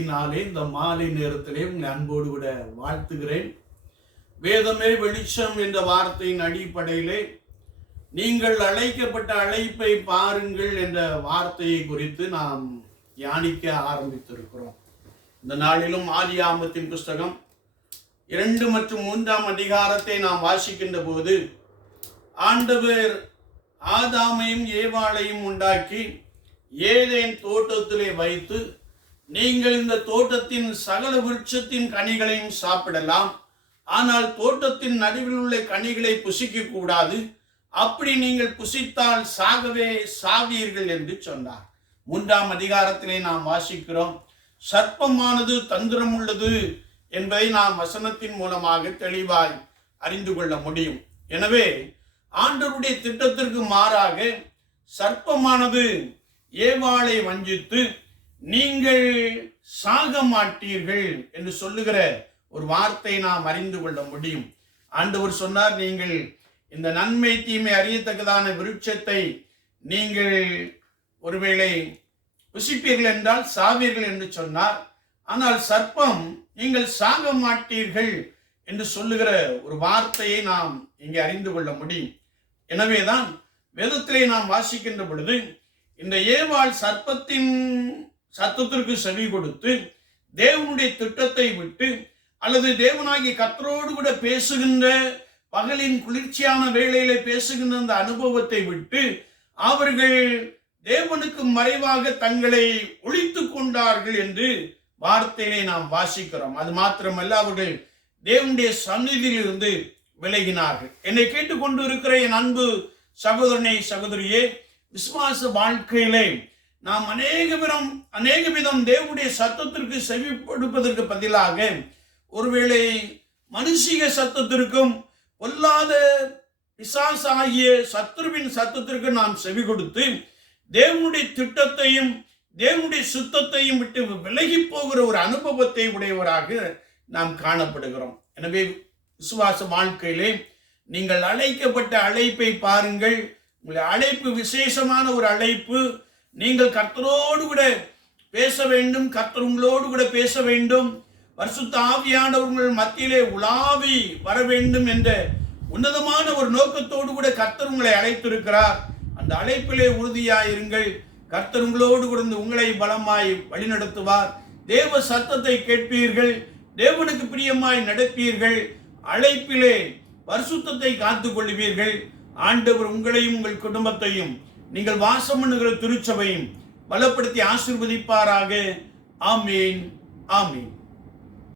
நாளே இந்த மாலை நேரத்திலே உங்களை அன்போடு கூட வாழ்த்துகிறேன். வேதமே வெளிச்சம் என்ற வார்த்தையின் அடிப்படையிலே நீங்கள் அழைக்கப்பட்ட அழைப்பை பாருங்கள் என்ற வார்த்தையை குறித்து நாம் தியானிக்க ஆரம்பித்திருக்கிறோம். இந்த நாளிலும் ஆதியாமத்தின் புஸ்தகம் இரண்டு மற்றும் மூன்றாம் அதிகாரத்தை நாம் வாசிக்கின்ற போது ஆண்டவர் ஆதாமையும் ஏவாளையும் உண்டாக்கி ஏதேன் தோட்டத்திலே வைத்து நீங்கள் இந்த தோட்டத்தின் சகல விருட்சத்தின் கனிகளையும் சாப்பிடலாம். ஆனால் தோட்டத்தின் நடுவில் உள்ள கனிகளை புசிக்க கூடாது. அப்படி நீங்கள் புசித்தால் சாகவே சாவீர்கள் என்று சொன்னார். மூன்றாம் அதிகாரத்திலே நாம் வாசிக்கிறோம் சர்ப்பமானது தந்திரம் உள்ளது என்பதை நாம் வசனத்தின் மூலமாக தெளிவாய் அறிந்து கொள்ள முடியும். எனவே ஆண்டவருடைய திட்டத்திற்கு மாறாக சர்ப்பமானது ஏவாளை வஞ்சித்து நீங்கள் சாக மாட்டீர்கள் என்று சொல்லுகிற ஒரு வார்த்தை நாம் அறிந்து கொள்ள முடியும். ஆண்டவர் சொன்னார் நீங்கள் இந்த நன்மை தீமை அறியத்தக்கதான விருட்சத்தை நீங்கள் ஒருவேளை புசிப்பீர்கள் என்றால் சாவீர்கள் என்று சொன்னார். ஆனால் சர்ப்பம் நீங்கள் சாக மாட்டீர்கள் என்று சொல்லுகிற ஒரு வார்த்தையை நாம் இங்கே அறிந்து கொள்ள முடியும். எனவேதான் வேதத்திலே நாம் வாசிக்கின்ற பொழுது இந்த ஏவாள் சர்ப்பத்தின் சத்தத்திற்கு செவி கொடுத்து தேவனுடைய திட்டத்தை விட்டு அல்லது தேவனாகிய கத்தரோடு கூட பேசுகின்ற பகலின் குளிர்ச்சியான வேளையில பேசுகின்ற அந்த அனுபவத்தை விட்டு அவர்கள் தேவனுக்கு மறைவாக தங்களை ஒழித்து கொண்டார்கள் என்று வார்த்தையிலே நாம் வாசிக்கிறோம். அது மாத்திரமல்ல அவர்கள் தேவனுடைய சந்நிதியிலிருந்து விலகினார்கள். என்னை கேட்டுக்கொண்டு இருக்கிற என் அன்பு சகோதரனை சகோதரியே விசுவாச வாழ்க்கையிலே நாம் அநேக விதம் அநேக விதம் தேவனுடைய சத்தத்திற்கு செவி கொடுப்பதற்கு பதிலாக ஒருவேளை மனுஷிக சத்தத்திற்கும் பொல்லாத பிசாசு ஆகிய சத்ருவின் சத்தத்திற்கு நாம் செவி கொடுத்து தேவனுடைய திட்டத்தையும் தேவனுடைய சுத்தத்தையும் விட்டு விலகி போகிற ஒரு அனுபவத்தை உடையவராக நாம் காணப்படுகிறோம். எனவே விசுவாச வாழ்க்கையிலே நீங்கள் அழைக்கப்பட்ட அழைப்பை பாருங்கள். உங்களுடைய அழைப்பு விசேஷமான ஒரு அழைப்பு. நீங்கள் கர்த்தரோடு கூட பேச வேண்டும் கர்த்தர் உங்களோடு கூட பேச வேண்டும். வருஷத்து ஆவியானவர்கள் மத்தியிலே உலாவி வர வேண்டும் என்ற உன்னதமான ஒரு நோக்கத்தோடு கூட கர்த்தர் உங்களை அழைத்திருக்கிறார். அந்த அழைப்பிலே உறுதியாயிருங்கள். கர்த்தர் உங்களோடு கூட இருந்து உங்களை பலமாய் வழிநடத்துவார். தேவ சத்தத்தை கேட்பீர்கள். தேவனுக்கு பிரியமாய் நடப்பீர்கள். அழைப்பிலே பரிசுத்தத்தை காத்து கொள்வீர்கள் ஆண்டவர் உங்களையும் உங்கள் குடும்பத்தையும் நீங்கள் வாசம் பண்ணுகிற திருச்சபையும். பலப்படுத்தி ஆசிர்வதிப்பாராக. ஆமீன். ஆமீன்.